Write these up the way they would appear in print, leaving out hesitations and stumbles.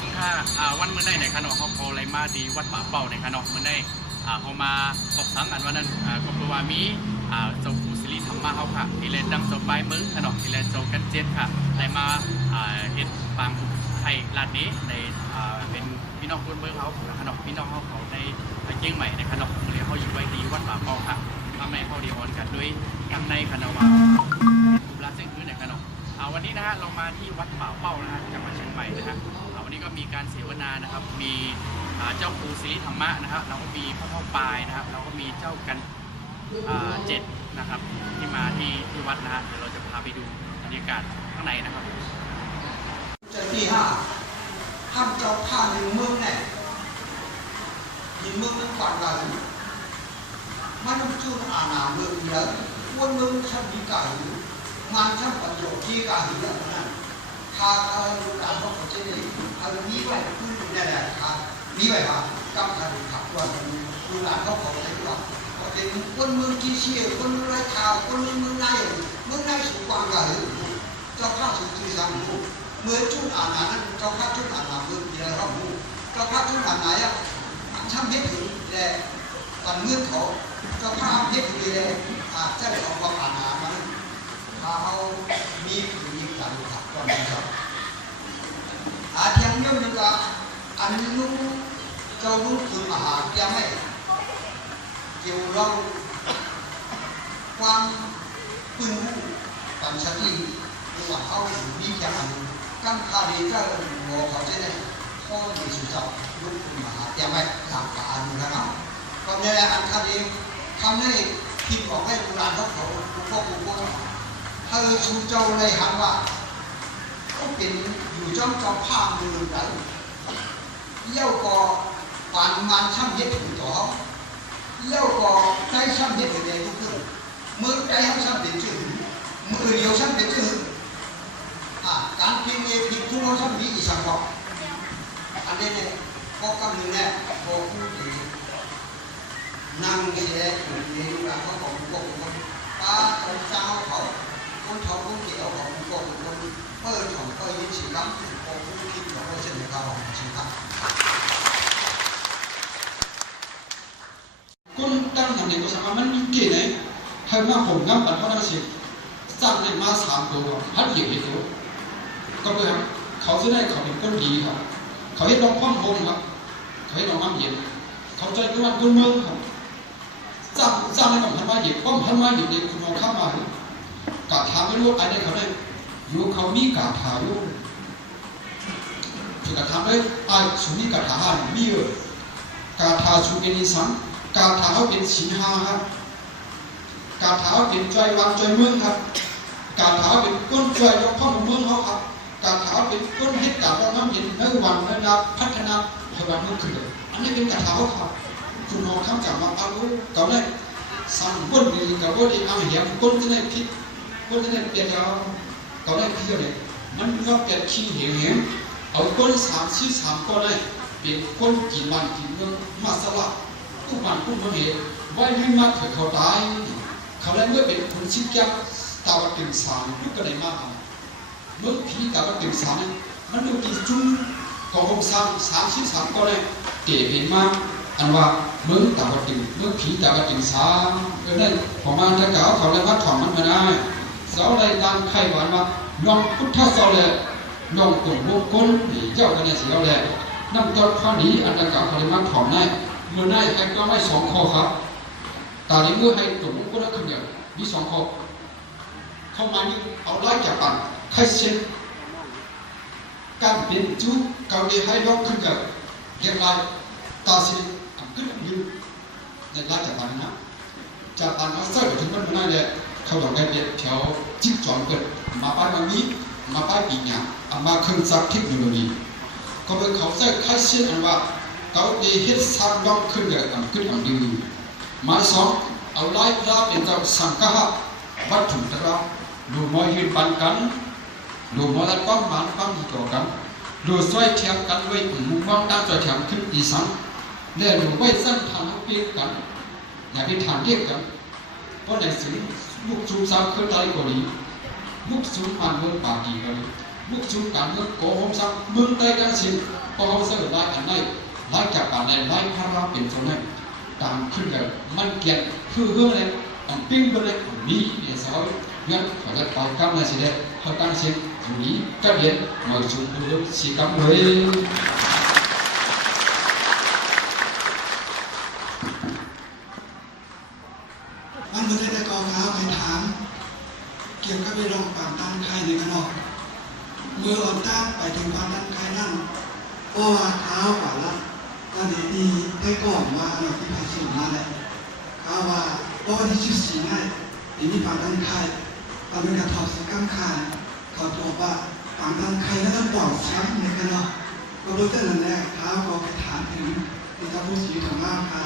ซึ่งถ้าวันเมื่อได้ในขนมเขาอะไรมาดีวัดป่าเป่าในขนมเมื่อได้เขามาตกสังกันวันนั้นก็คือว่ามีเจ้าครูสิริธรรมะเขาค่ะที่เล่นดังเจ้าปลายมึงขนมที่เล่นเจ้ากันเจ็ดค่ะได้มาเฮ็ดปางไทยลาดนี้ในเป็นพี่น้องคนเมืองเขาขนมพี่น้องเขาในเชียงใหม่ในขนมเรียกเขาอยู่ไว้ดีวัดป่าเป่าค่ะทำในเขาดีออนกันด้วยทำในขนมว่ารูปลักษณ์เส้นพื้นในขนมวันนี้นะฮะเรามาที่วัดป่าเป้านะฮะจังหวัดเชียงใหม่นะฮะวันนี้ก็มีการเสวนานะครับมีเจ้าครูสิริธรรมะนะครับเราก็มีพ่อปายนะครับเราก็มีเจ้ากันเจ็ดนะครับที่มาที่วัดนะฮะเดี๋ยวเราจะพาไปดูบรรยากาศข้างในนะครับที่ห้าห้ามเจ้าข้าหนึ่งเมืองเนี่ยยิงเมืองนั้นก่อนกันมันต้องจุดอาณาเมืองเยอะวันเมืองช่างมีกายมันช่างประโยชน์ที่กายเยอะนั้นข้าลูกหลานเขาจะได้เอานี้ไว้พูดเนี่ยแหละข้านี้ไว้ครับกำลังขับวันลูกหลานเขาขอใจว่าเขาเป็นคนเมืองกีเชียคนเมืองไรข่าวคนเมืองในสุกวางกันเจ้าข้าสุดที่สังหูเมื่อจุดอาณานั้นเจ้าข้าจุดอาณาเมืองเยอะครับหูเจ้าข้าจุดอาณาอ่ะมันช่างไม่ถึงแต่ตอนเมื่อเขาเจ้าข้าไม่ถึงเลยเจ้าของความอาณามันเขามีผู้หญิงต่างขับก่อนนะครับยังยังก็อันนู้เจ้านู้คือมหายังไม่เกี่ยวเราความปืนปัญชาที่ระหว่างเขามีแค่อันกั้งคาดีก็โง่เขาจะได้ข้อดีสุดยอดลูกคือมหายังไม่หลักการนะครับก็เนี่ยอันคาดีทำให้พิมพ์บอกให้โบราณเขาผู้พ่อให้ชูเจ้าเลยหันว่าเขาเป็นอยู่จ้องเจ้าผ้ามือกันเย้าก็ปานมันช่างเย็ดถึงต่อเย้าก็ใจช่างเย็ดถึงใหญ่ทุกคนมือใจช่างเป็นชื่อมือเดียวช่างเป็นชื่อการพิมพ์พิมพ์ทุกคนช่างมีอีสังบอกอันนี้เนี่ยก็กำลังเนี่ยพอพูดถึงนั่งเสียอยู่ในรูปแบบเขาบอกคนป้าคนเจ้าเขาคนทองคนเกี่ยวของคนเปิดของยินสีล้ำถึงคนผู้คิดของคนเช่นเดียวกันของสิครับคนตั้งทำเนี่ยก็สามารถมันมีเกณฑ์ไหนให้มาผมงั้นปัดเขาได้สิสร้างในมาสามตัวฮัทเหยียบตัวก็เลยเขาจะได้เขาเป็นคนดีครับเขาให้น้องพ่อมพงครับเขาให้น้องน้ำเย็นเขาใจกวนคนเมืองครับสร้างในของพันมาเหยียบป้อมพันมาเหยียบเด็กคุณมองข้ามมากาถาไม่รู้อะไรเขาได้อยู่เขามีกาถาอยู่ถึงกาถาได้ไอ้สุนีกาถามีเยอะกาถาสุเกนิสังกาถาเขาเป็นสินหาครับกาถาเป็นใจวันใจเมืองครับกาถาเป็นก้นใจยกข้อมเมืองเขาครับกาถาเป็นก้นเฮ็ดกาเราน้ำเห็นในวันในนาพัฒนาพลังเมืองขึ้นเลยอันนี้เป็นกาถาเขาครับคุณมองข้ามจากมาเอารู้เขาได้สั่งก้นดีกับก้นดีเอาเหี้ยก้นจะได้คิดก้นจะได้เปลี่ยนเอาเขาได้คิดอะไรมันก็เปลี่ยนขี้เหี้ยเอาก้น3 ก้นได้เป็นก้นกี่วันกี่เมืองมาสลับทุกวันทุกเมืองเห็นไว้ให้มาเถิดเขาตายเขาได้เมื่อเป็นคนชิดแก้วตาวัดตึงสามลูกก็ได้มากเมื่อผีตาวัดตึงสามมันดูดีจุ้งของผม3 ก็ได้เก๋เป็นมากอันว่าเมืองตาวัดตึงเมืองผีตาวัดตึงสามนั่นพอมาถ้าเก่าเขาได้วัดถอนมันมาได้เสาได้ดังไข่หวานมาน้องพุทธเสาเลยน้องกลุ่มวงก้นเจ้ากันเนี่ยเสียเลยน้ำจอดข้อนี้อันดังเก่าเขาได้มาถอนได้เมื่อได้ใครก็ไม่2 ข้อครับตาในเมื่อให้กลุ่มวงก้นแล้วคำเดียวมี2 ข้อเข้ามานี่เอาไล่จากปั่นใครเช็ดการเป็นจูเกาหลีให้ล็อกขึ้นกับเรียกไรตาสิขึ้นยืนในไล่จากปั่นนะจากปั่นเอาใส่ถึงมันไม่ได้เลยเขาบอกได้เด็ดแถวจิ๊กจอนเกิดมาป้ายมามีมาป้ายปีเนี่ยมาขึ้นสักเทคโนโลยีก็เป็นเขาใส่ใครเช็ดอันว่าเกาหลีเฮ็ดสร้างล็อกขึ้นกับขึ้นอันยืนมา2เอาไล่พระเป็นเจ้าสังฆะวัตถุตระดูมอยยืนปันกันดูมอยความหมานความต่อกันดูสวยเทียมกันไว้มุมมองด้านสวยเทียมขึ้นอีสังและดูไว้สั้นทางเปลี่ยนกันอย่าไปทางเรียกกันเพราะในสิ่งลูกชูสาวเคยตายกว่านี้ลูกสูงมันเมืองปากดีกัน มุกชุมการเมืองโกหกซ้ำเมืองใต้กันสิพอเขาเสนอไล่อันไหนไล่จากการไหนไล่พาราเป็นตรงไหนตามขึ้นเลยมันเกี่ยนคือเรื่องอะไรอันปิ้งไปเลยมีเนี่ยสาวงั้นขอจะไปกำลังสิเดเขาตั้งเส้นตรงนี้ก็เรียนมาชุมดูสิกำเลยมันไม่ได้กองเท้าใครถามเกี่ยวกับไปลองปั่นตั้งใครในกันออกเมื่ออ่อนตั้งไปถึงปั่นตั้งใครนั่นเพราะว่าเท้าป่าละก็ดีได้ก่อนว่าเราที่พาสิมาแล้วเขาว่าเพราะว่าที่ชื่อสีง่ายทีนี้ปั่นตั้งใครตอนเป็นกระถอบสีก้ามคายเขาบอกว่าปั่นตั้งใครแล้วต้องบอกแชมป์ในกันออกก็รู้แต่นั้นแหละเท้าก็ไปถามถึงที่ท่านผู้ชี้ถามว่าค่ะ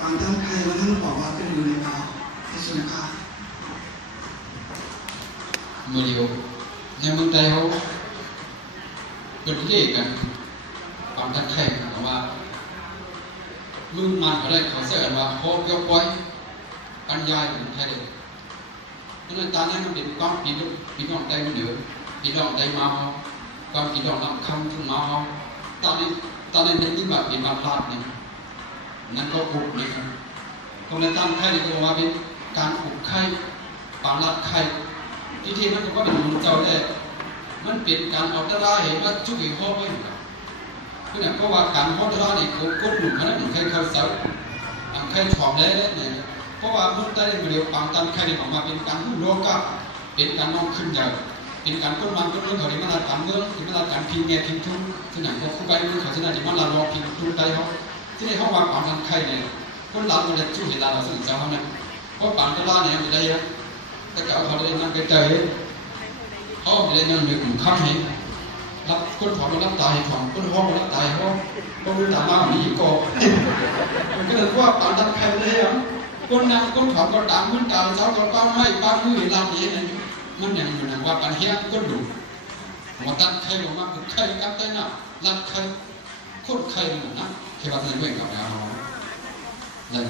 ปั่นตั้งใครแล้วท่านบอกว่าเป็นอยู่ในเขาที่สุดค่ะเมื่อเดียวในเมืองไทยเขาเป็นเย่กันความตั้งใจของว่ามึงมันก็ได้เขาเสนอว่าโคตรยกไว้ปัญญาของไทยเลยนั่นตอนนั้นมันเป็นความปีน้องใจมันเดือดปีน้องใจมาเขาความปีน้องนำคำขึ้นมาเขาตอนนี้ในที่แบบเป็นบางพลาดเนี่ยนั่นก็ปลุกเลยครับตรงนั้นตั้งไข่เนี่ยก็ว่าเป็นการปลุกไข่ปางรัดไข่ที่มันก็เป็นมุนเจ้าได้มันเป็นการเอาตะราเห็นว่าชุกอีกข้อไม่หรอกเพราะว่าการข้อตะราเนี่ยเขากดหนุนขนาดหนุนใครเขาเสาใครถอมได้เนี่ยเพราะว่ามุนได้เดียวปางตันใครเนี่ยออกมาเป็นการหุ่นโลกะเป็นการน้องขึ้นใหญ่เป็นการก้นมันก้นเมืองเขาเนี่ยมันละการเมืองที่มันละการพิงแง่พิงทุ่งที่ไหนเขาคู่ใบมือเขาที่ไหนที่มันละรอพิงทุ่งใจเขาที่นี่เขาวางปางตันใครเนี่ยคนหลังมันจะช่วยเห็นเราสิ่งเจ้าเขาเนี่ยเพราะปางตะราเนี่ยมันได้ยังแต่เขาได้นั่งใกล้ๆเขาได้นั่งในกลุ่มข้ามเห็นรับคนถอดรับตายถอดคนห้องรับตายเขารู้ตามมาหนีก่อมันก็เลยว่าปานดันใครเลยอ่ะคนนั่งคนถอดก็ตามมันตายเช้าก็ป้าให้ป้ามือเห็นลำนี้นั่นมันอย่างอยู่นั่นว่าปันเฮียก็ดูหัวตั้งใครออกมาคือใครกับใจน่ะรัดใครคนใครหมดนะเทวดาจะไม่กับเราเลย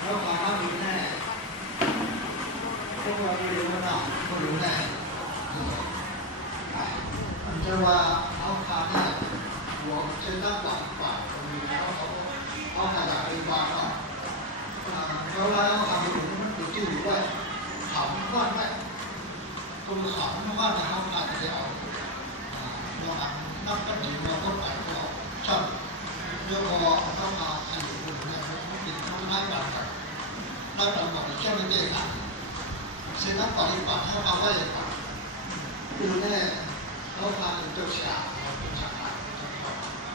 แล้วความรู้แน่พวกเราเรียนมาหน่อยก็รู้แน่มันจะว่าเอาคาเนี่ยหัวจะตั้งกว่าคนนี้แล้วเอาขนาดเป็นกว่าเนาะแล้วเอาคาไปถึงมันติดชื่ออยู่ด้วยขำว่าแม่ตัวขำว่าจะเอาคาจะเอาเราหันนับกันถึงเราก็ไปก็ชอบเรื่องพอเข้ามาอันนี้คนเนี่ยมันติดทั้งไม้บัตรไม้บัตรบอกแค่ไม่ได้ค่ะเส้นนักปฏิบัติเข้ามาว่าอย่างไรคือแน่เขาพาเป็นเจ้าชายเป็นชาย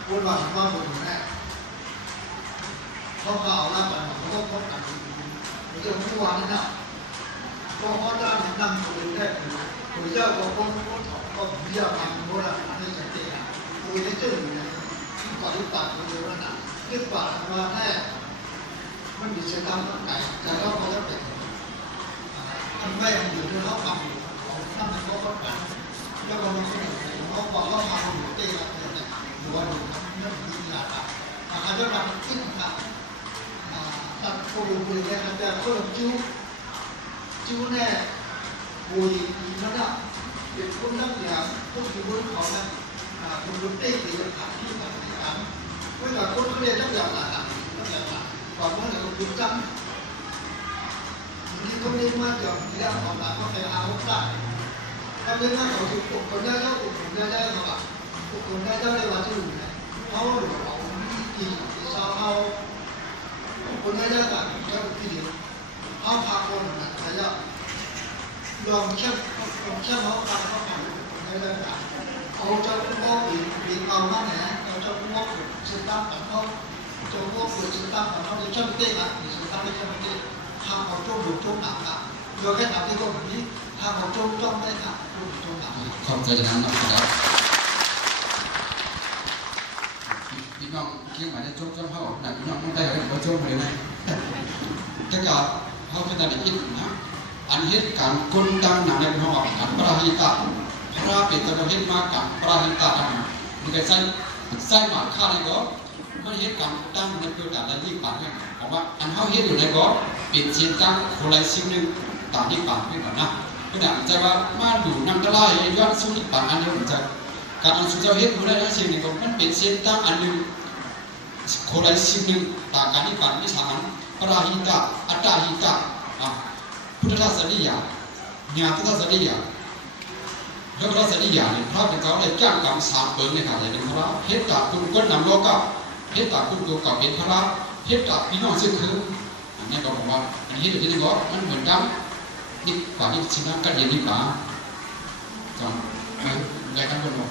วนมาถึงว่าบนแน่เขาพาเอาหน้าไปเขาก็พบกันเรื่องเมื่อวานนี้นะก็เขาได้นั่งคุยได้คุยเยอะกว่าคนก็เยอะมาโบราณนี่สังเกตคุยได้เจออยู่นะปฏิบัติมันเยอะนะยึดกว่ามาแน่มันมีเส้นทางไก่แต่เราเขาจะเป็นมันไม่ยังอยู่ที่เขาทำอยู่เขาทำในเขาก็กันแล้วก็มันก็อยู่เขาบอกว่ามาอยู่ที่เราเนี่ยหัวอยู่เรื่องนี้แหละครับอาจจะแบบขึ้นครับตัดคุยเนี่ยอาจจะเพิ่มจิ้วแน่บุยนั่นน่ะเป็นคนนักอย่างพวกที่บนเขาเนี่ยคนบนเต้ตีกันขาดที่ต่างๆเมื่อก่อนคนเขาเรียนนักอย่างละนักอย่างละก่อนเมื่อไหร่ก็คุณจำที่คนนี้มาจากที่ด้านของเราก็ไปเอาได้ถ้าเป็นว่าเขาถูกคนได้เจ้าถูกคนได้เขาแบบถูกคนได้เจ้าได้ว่าที่อยู่เนี่ยเขาหรือเขาที่ชาวเขาคนได้เจ้าแบบเจ้าที่เดียวเขาพาคนนะแต่ยากลองเชื่อเขาพาเขาผ่านคนได้เจ้าแบบเอาเจ้าพวกปีเอามาเนี่ยเอาเจ้าพวกสุดตั้งแต่เขาเจ้าพวกสุดตั้งแต่เขาจะเชื่อมเต้กันสุดตั้งไม่เชื่อมเต้ทำเอาจ้องดูจ้องหนักอ่ะโดยแค่ทำที่ก็แบบนี้ทำเอาจ้องได้อ่ะดูจ้องหนักขอบใจนั้นนะครับพี่น้องเกี่ยงหมายในจ้องเข้าหนักพี่น้องไม่ได้เลยว่าจ้องเลยนะถ้าเกิดเขาเป็นอะไรอีกนะอันเหตุการณ์คนดังหนักในห้องกับพระหิตาพระเป็นตัวเหตุมากับพระหิตามันก็ใส่หมาฆ่าเลยก็มันเหตุการณ์ดังในเกิดอะไรที่ปากเนี่ยบอกว่าอันเขาเหตุอยู่ในก็เป็นเส้นตั้งคนละสิ่งหนึ่งตามที่ปากไม่ก่อนนะ ก็หนักใจว่ามาดูนั่งตะไลย้อนสู้นิปังอันนี้ผมจะการอันสุเจ้าเฮ็ดผู้ได้นะสิ่งหนึ่งก็มันเป็นเส้นตั้งอันหนึ่งโคไรสิ่งหนึ่งต่างกันนิปังนิสานพระราหิตะอัตตาหิตะพุทธทัศนียะญาณทัศนียะแล้วก็ทัศนียะเนี่ยพระเป็นเขาได้จ้างกรรม3เปิงเนี่ยค่ะอย่างพระเฮ็ดตาคุณก้นนำโลกะเฮ็ดตาคุณตัวเก่าเป็นพระเฮ็ดตาพี่น้องซึ่งคืออันนี้ก็บอกว่าอันนี้เฮ็ดที่นี่ก็มันเหมือนกันนี่ป่านี่ชินะกันเย็นนี่ป่าจังไงกันคนบอก